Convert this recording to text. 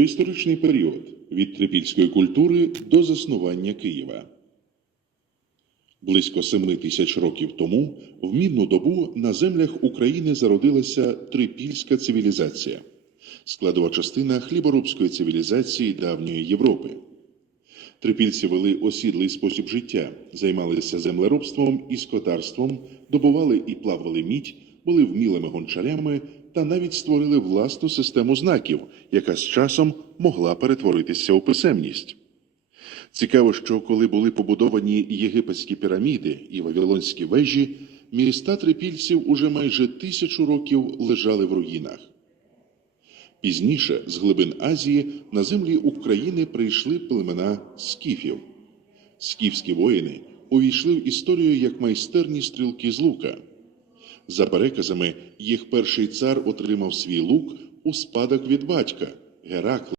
Історичний період від трипільської культури до заснування Києва. Близько семи тисяч років тому в мідну добу на землях України зародилася трипільська цивілізація, складова частина хліборубської цивілізації давньої Європи. Трипільці вели осідлий спосіб життя, займалися землеробством і скотарством, добували і плавали мідь, були вмілими гончарями та навіть створили власну систему знаків, яка з часом могла перетворитися у писемність. Цікаво, що коли були побудовані єгипетські піраміди і вавилонські вежі, міста трипільців уже майже тисячу років лежали в руїнах. Пізніше з глибин Азії на землі України прийшли племена скіфів. Скіфські воїни увійшли в історію як майстерні стрілки з лука. За переказами, їх перший цар отримав свій лук у спадок від батька Геракла.